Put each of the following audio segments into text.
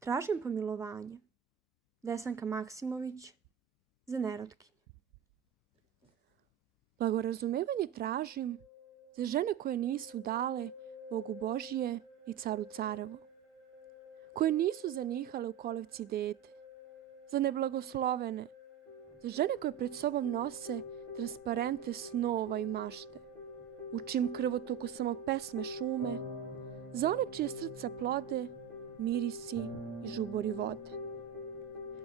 Tražim pomilovanje. Desanka Maksimović, za nerotkinje. Blagorazumevanje tražim za žene koje nisu dale Bogu Božije i Caru Carevo, koje nisu zanihale u kolevci dete, za neblagoslovene, za žene koje pred sobom nose transparente snova i mašte, u čim krvotoku samo pesme šume, za one čije srca plode mirisi i žubori vode,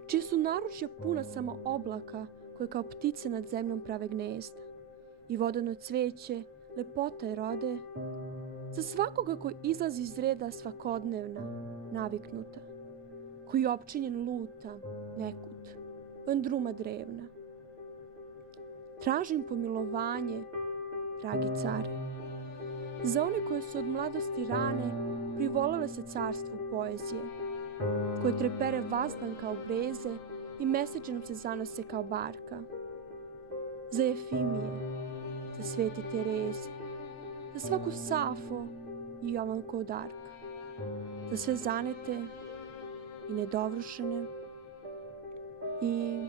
čije su naručja puna samo oblaka koje kao ptice nad zemljom prave gnezda i vodeno cveće lepota i rode, za svakoga koji izlazi iz reda svakodnevna, naviknuta, koji je opčinjen luta, nekut, van druma drevna. Tražim pomilovanje, dragi care, za one koje su od mladosti rane privolele se carstvu poezije, koje trepere vazdan kao breze i mesečinom se zanose kao barka, za Jefimije, za Svete Tereze, za svaku Safo i Jovanku od Arka, za sve zanete i nedovršene i